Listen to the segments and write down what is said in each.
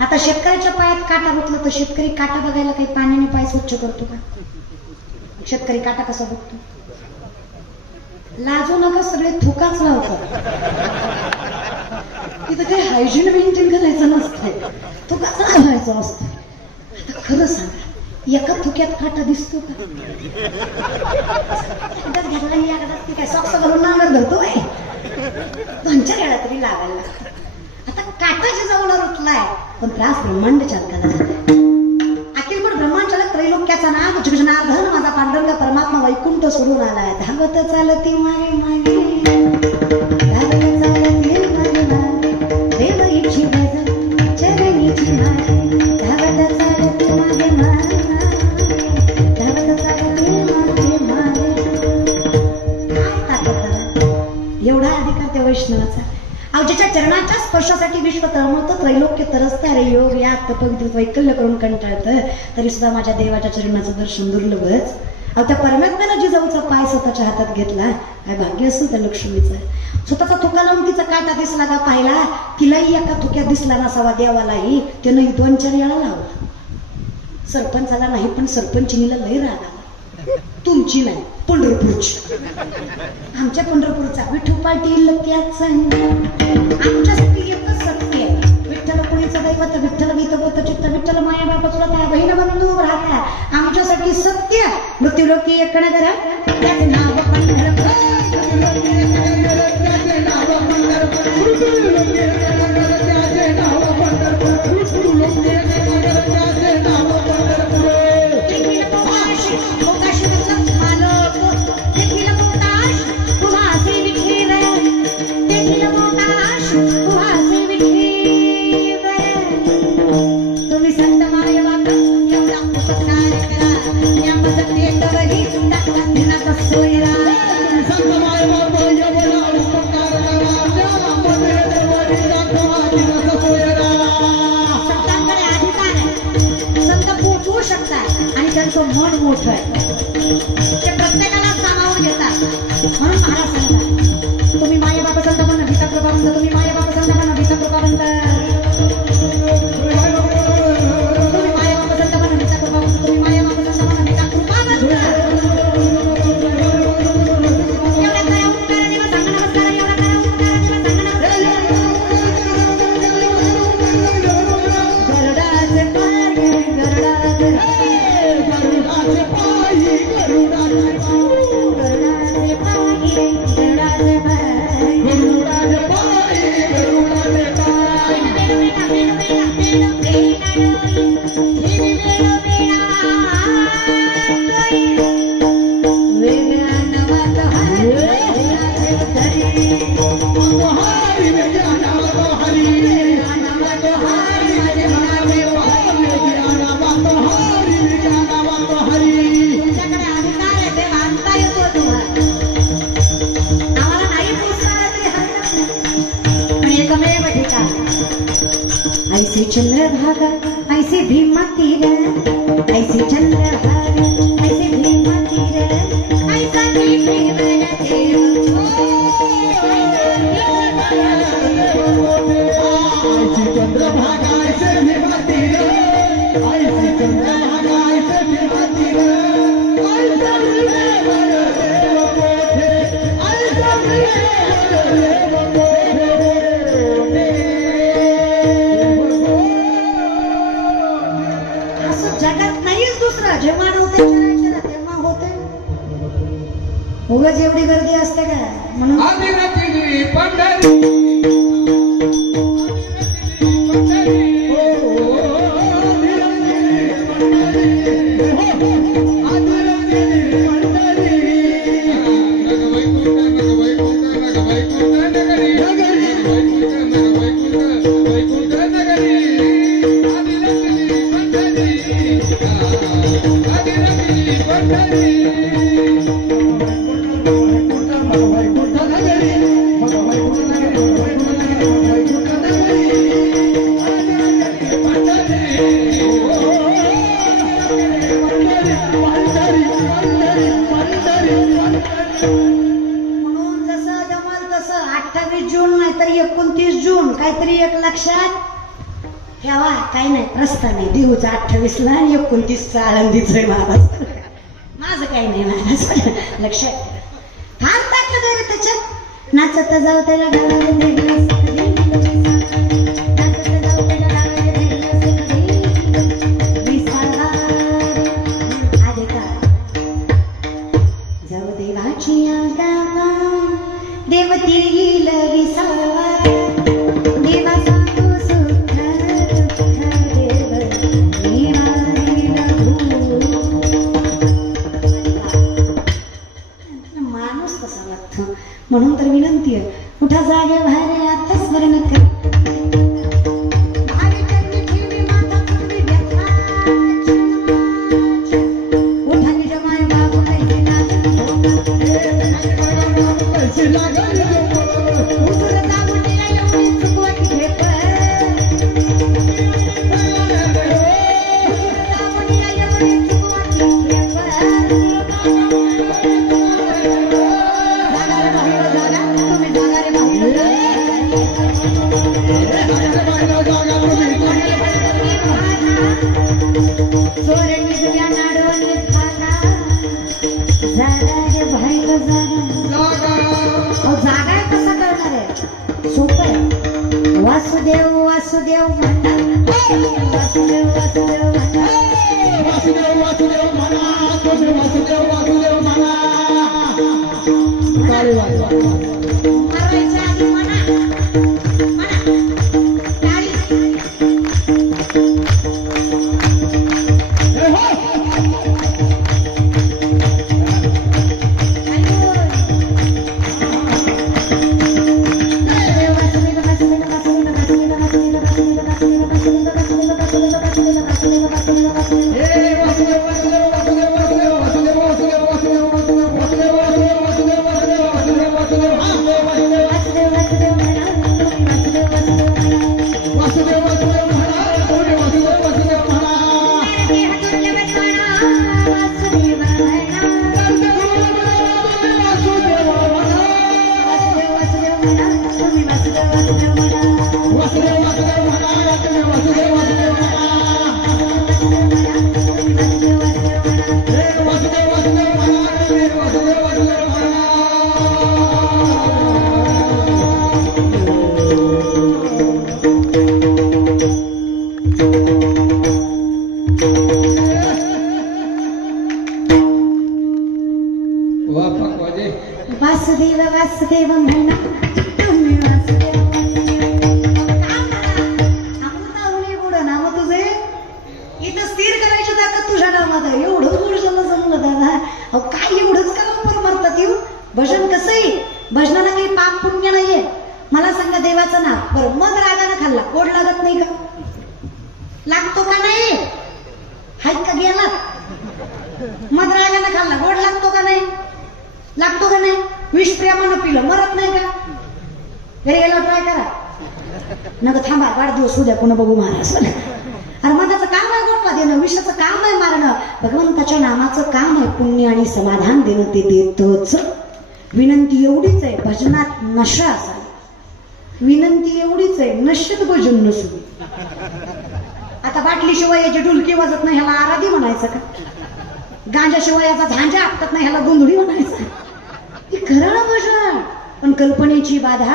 आता शेतकऱ्याच्या पायात काटा घुतला तर शेतकरी काटा बघायला काही पाण्याने पाय स्वच्छ करतो का? शेतकरी काटा कसा बघतो? लाजू नका, सगळे थुकाच लावतात. तिथं काही हायजीन मेंटेन करायचं नसतंय, थुकाच लावायचं असतं. आता खरं सांगा, एका थुक्यात काटा दिसतो का? घेतला मी एखादा काय सॉक्स घालून नांगर धरतोय, 2-4 वेळा तरी लागायला लागतं. आता काटाच्या जवळ रुतलाय, पण त्रास ब्रह्मांड चालकाला झालाय. अखिलमूळ ब्रह्मांडाला त्रैलोक्याचा नाग जगजनार्दन माझा पांडुरंग परमात्मा वैकुंठ सोडून आलाय. धावत चालती मागे मागे, धावत चालती मागे मागे, देव इच्छी बज चरणीची मागे, धावत चालती मागे मागे, धावत चालती मागे मागे. काय ताकद, एवढा अधिकार त्या वैष्णवाचा. ज्याच्या चरणाच्या स्पर्शासाठी विश्व तळमळतं, त्रैलोक्य तरसतं. अरे योग या पवित्र वैकल्य करून कंटाळतं, तरी सुद्धा माझ्या देवाच्या चरणाचं दर्शन दुर्लभच. त्या परमात्म्यानं जिजाऊचा पाय स्वतःच्या हातात घेतला, काय भाग्य असेल त्या लक्ष्मीचं. स्वतःचा थुका लावून तिचा काटा दिसला का पाहिला, तिलाही एका थुक्यात दिसला नसावा देवालाही, त्यानं 2-4 वेळा लावला. सरपंचाला नाही, पण सरपंचिनीला लय राग आला. तुमची नाही, पंढरपूरची. आमच्या पंढरपूरचा विठू पाटील त्याच आमच्यासाठी एकच सत्य आहे. विठ्ठल कुणीचं दैवत, विठ्ठल गीतगोत चित्त, विठ्ठल माया बाप चुलता बहीण बंधू राहता. आमच्यासाठी सत्य मृत्यूलोकी एक नगर, त्याचे नाव पंढरपूर. मन मोठं आहे, ते प्रत्येकाला सामावून घेतात. म्हणून महाराज सांगतात, तुम्ही माय बाप संत म्हणा भीता कृपावंत, तुम्ही माय बाप संत म्हणा भीता कृपावंत, तुम्ही माय बाप संत म्हणा भीता कृपावंत, तुम्ही माय बाप संत म्हणा भीता कृपावंत. एवढ्या करा उपकार दिवस सांगा नमस्कार, एवढा करा उपकार दिवस सांगा नमस्कार. गरुडाचे पाय, गरुडाचे ऐसे चंद्रभागा ऐसे भीमा तीर, ऐसे चंद्रभागा ऐसे भीमा तीर, ऐसा प्रेम देव ऐसे चंद्रभागा ऐसे भीमा तीर, ऐसे चंद्रभागा ऐसे भीमा तीर, ऐसा जगात नाहीच दुसरा. जेव्हा नव्हते तेव्हा होते. उगाच एवढी गर्दी असते का? म्हणून म्हणून जसं जमल तसं 28 जून नाहीतर 29 जून काहीतरी एक लक्षात ठेवा काही नाही प्रस्ताव नाही देऊचा 28ला आणि 29चा आळंदीच आहे महाराज माझं काही नाही महाराज लक्षात फार ताकद आहे रे त्याच्यात नाचत जाऊ त्याला जाऊ देवाची गावा देवती येईल विसावा देवा सांगतो सुख देव माणूस कसा वाटतो म्हणून तर विनंती आहे उठा जागे बाहेर आता स्मरण कर वासुदेव वासुदेव म्हणा वासुदेव वासुदेव म्हणा वासुदेव वासुदेव म्हणा तुम्ही वासुदेव वासुदेव म्हणा मरायच्या आधी म्हणा म्हणा टाळी वासुदेव वासुदेव म्हणा तुम्ही वासुदेव अमृताहुनी गुड नाम तुझे इथं स्थिर करायची ताकद तुझ्या नावात आहे एवढंच पुरुषाला जमलं दादा अहो काय एवढंच का बरं म्हणतात येऊ भजन कसंही भजनाला काही पाप पुण्य नाहीये मला सांगा देवाचं नाव बरं मग रागानं खाल्ला कोड लागत नाही का लागतो का नाही हात का गेला मग रागानं खाल्ला गोड लागतो का नाही लागतो का नाही विष प्रेमानं पिलं मरत नाही का घरी गेला ट्राय करा नका थांबा वाढदिवस उद्या पुन्हा बघू महाराज अरे मधाचं काम आहे गोडवा देणं विषाचं काम आहे मारणं भगवंताच्या नामाचं काम आहे पुण्य आणि समाधान देणं ते देतच विनंती एवढीच आहे भजनात नशा असावी विनंती एवढीच आहे नशेत भजन नसू आता बाटलीशिवाय याची ढुलकी वाजत नाही ह्याला आराधी म्हणायचं का गांजाशिवाय याचा झांजा आपटत नाही ह्याला गोंधळी म्हणायचं ती खरं ना भजन पण कल्पनेची बाधा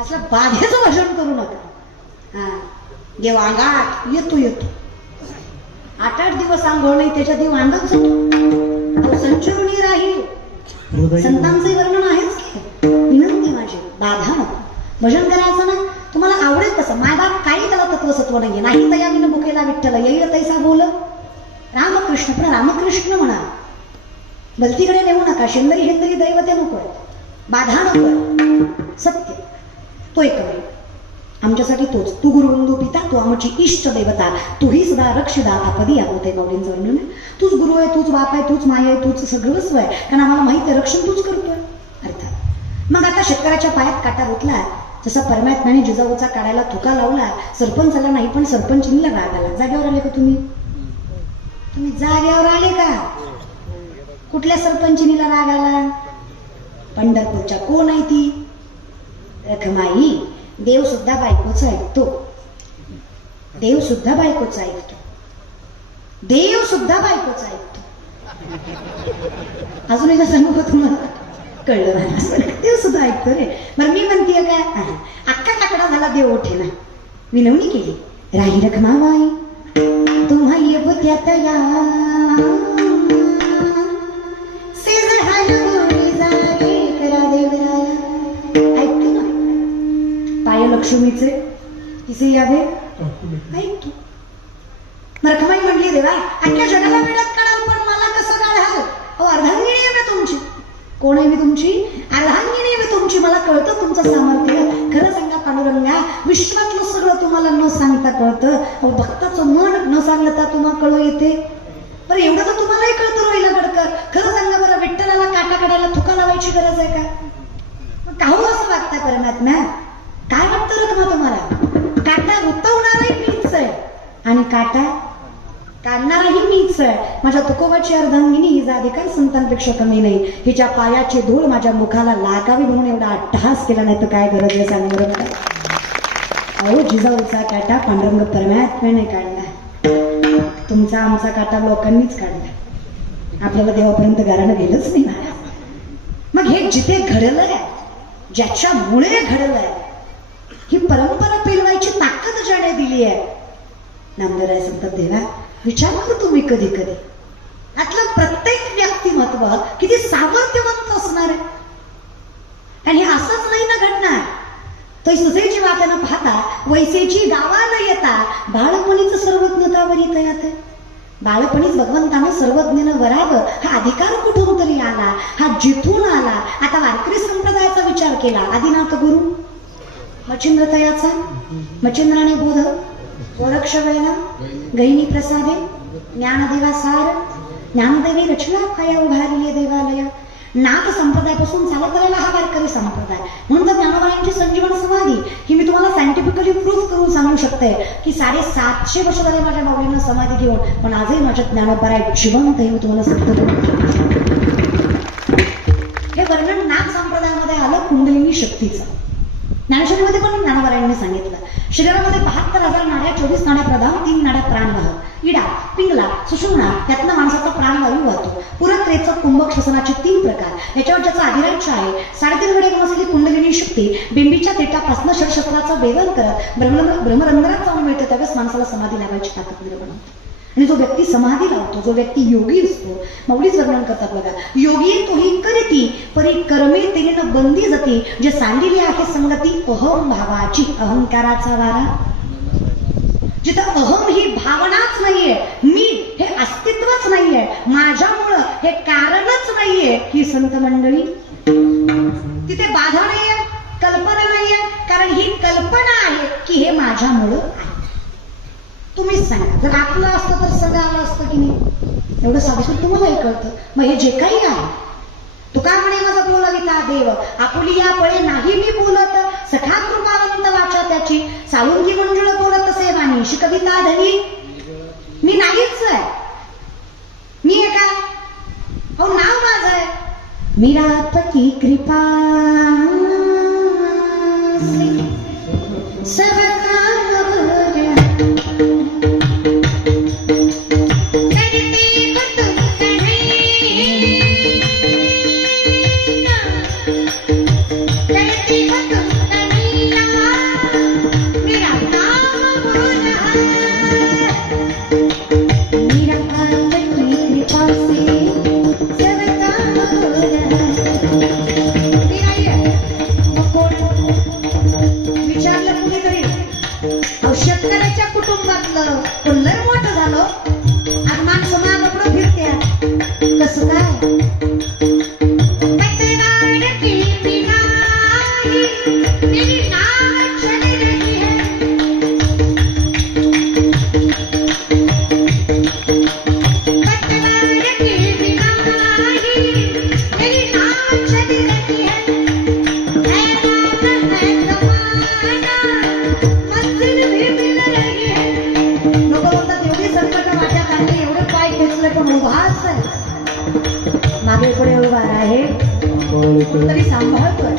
असलं बाधेचं भजन करू नका हा देव अंगात येतो येतो 8-8 दिवस आंघोळ नाही त्याच्या देव अंगात जातो संचरुणी राहील संतांचे वर्णन आहेच की विनंती माझी बाधा नको भजन करायचं ना तुम्हाला आवडेल तसं मायबाप काही त्याला तत्वसत्व नाहीये नाही तर या विन भुकेला विठ्ठल येईल तैसा बोल रामकृष्ण पण रामकृष्ण म्हणा भलतीकडे नेऊ नका शेंदरी हेंदरी दैवते नकोय बाधा नकोय सत्य तो एकमेव आमच्यासाठी तोच तू गुरुबंधू पिता तू आमची इष्ट देवता तूही सदा रक्षदा आपदी आहोत गौडींचं वर्णन तूच गुरु आहे तूच बाप आहे तूच माय आहे तूच सर्वस्व आहे कारण आम्हाला माहिती आहे रक्षण तूच करतोय अर्थात मग आता शेतकऱ्याच्या पायात काटा रुतला जसा परमात्म्याने जिजाऊचा काढायला थुका लावला सरपंचाला नाही पण सरपंचनीला राग आला जागेवर आले का तुम्ही जागेवर आले का कुठल्या सरपंचनीला राग आला पंढरपूरच्या कोण आहे ती रखमाई देव सुद्धा बायकोच ऐकतो देव सुद्धा बायकोचा ऐकतो. देव सुद्धा बायकोचा ऐकतो. अजून एकदा सांगू का तुम्हाला? कळलं नाही. देव सुद्धा ऐकतो रे. बरं मी म्हणतेय काय, अक्का टाकडा झाला देव ओठेला, विनवणी केली, राही रखमाबाई तुम्हा येत्या तया ऐकतो ना पाय लक्ष्मीचे तिचे यावे ऐकतो. रखमाई म्हणली, देवा अख्ख्या जगाला मिळत काढाल पण मला कसं काढाल? अहो अर्धांगिणी आहे मी तुमची. कोण आहे मी तुमची? अर्धांगिणी मी तुमची. मला कळतं तुमचं सामर्थ्य. खरं सांगा पांडुरंगा, विश्वातलं सगळं तुम्हाला न सांगता कळतं. अहो भक्ताचं मन न सांगता तुम्हाला कळू येते. बरं एवढं तर तुम्हालाही कळतं रोहिला गडकर. खरं सांगा बरं, विठ्ठलाला काटा काढायला थुका लावायची गरज आहे का? काहू असं वागताय परमात्मा? काय वाटतं रखमा तुम्हाला? काटा रुतवणाराही मीच आहे आणि काटा काढणाराही मीच आहे. माझ्या तुकोबाची अर्धांगिनी ही अधिकार संतांपेक्षा कमी नाही. हिच्या पायाची धूळ माझ्या मुखाला लागावी म्हणून एवढा अट्टहास केला नाही तर काय गरज आहे सांग बरं मला. अहो जिजाऊचा काटा पांडुरंग परमात्म्याने काढला. तुमचा आमचा काटा लोकांनीच काढला. आपल्याला देवापर्यंत गारानं गेलंच नाही ना. मग हे जिथे घडलंय, ज्याच्यामुळे घडलंय, ही परंपरा पेलवायची ताकद ज्याने दिली आहे, नामदेवराय सांगतात, देवा विचार करू तुम्ही कधी कधी यातलं प्रत्येक व्यक्तिमत्व किती सामर्थ्यवंत असणार आहे. आणि हे असंच नाही ना घडणार. तो सुसेची वाचन पाहता वैसेची गावा न येता बाळपणीच सर्वज्ञता वरी तयात आहे. बाळपणीच भगवंतानं सर्वज्ञानं वरावं हा अधिकार कुठून तरी आला, हा जिथून आला. आता वारकरी संप्रदायाचा विचार केला. आदिनाथ गुरु मच्छिंद्रतयाचा, मच्छिंद्राने बोध गोरक्षवेला गैनी प्रसादे ज्ञानदेवा सार ज्ञानदेवी रचना पाया उभारली देवालय. नाथ संप्रदायापासून चालत आलेला हा वारकरी संप्रदाय. म्हणून तर ज्ञानोबांची संजीवन समाधी ही मी तुम्हाला सायंटिफिकली प्रूफ करून सांगू शकते की 750 वर्ष झाले माझ्या माऊलीनं समाधी घेऊन, पण आजही माझ्या ज्ञानोबा जिवंत हे मी तुम्हाला सत्य करून. हे वर्णन नाथ संप्रदायामध्ये आलं कुंडलिनी शक्तीचं. ज्ञानेश्वरीमध्ये पण ज्ञानोबांनी सांगितलं, शरीरामध्ये 72,000 नाड्या, 24 नाड्या प्रधान, 3 नाड्या प्राणवाहक. इडा, पिंगला, सुषुम्ना यातनं माणसाचा प्राणवायू वाहतो. पुरत्रेचं कुंभक श्वसनाचे 3 प्रकार. याच्यावर ज्याचा अधिराज्य आहे 3.5 घडे असलेली कुंडलिनी शक्ती बिंबीच्या तेटापासून षडशस्त्राचं वेदन करत ब्रह्मरंध्रात जाऊन मिळते. त्यावेळेस माणसाला समाधी लावायची ताकद निर्माण होते. आणि जो व्यक्ती समाधी लावतो, जो व्यक्ती योगी असतो, माऊलीच वर्णन करतात बघा, योगी तोही करीती परी कर्मे तेने बंदी जाती. जे सांगितले आहे संगती अहम भावाची, अहंकाराचा वारा. जिथं अहम ही भावनाच नाहीये, मी हे अस्तित्वच नाहीये, माझ्यामुळं हे कारणच नाहीये, ही संत मंडळी. तिथे बाधा नाहीये, कल्पना नाहीये, कारण ही कल्पना आहे की हे माझ्यामुळं आहे. तुम्हीच सांगा, जर आपलं असतं तर सगळं आलं असतं की नाही? एवढं साधं तुम्हालाही कळतं. मग हे जे काही आहे, तुका म्हणे माझं बोलविता देव आपुली या पळे नाही मी बोलत, सखा कृपावंत वाचा त्याची साळुंगी मंजुळ बोलत तसे वाणी शिकविता धनी. मी नाहीच आहे, मी आहे का? अहो नाव माझं आहे मीरापती कृपा शेतकऱ्याच्या कुटुंबातलं पण लय मोठं झालं आणि माणसं मागं फिरत्या. कसं काय? मागे पुढे उभा आहे तरी सांभाळतोय.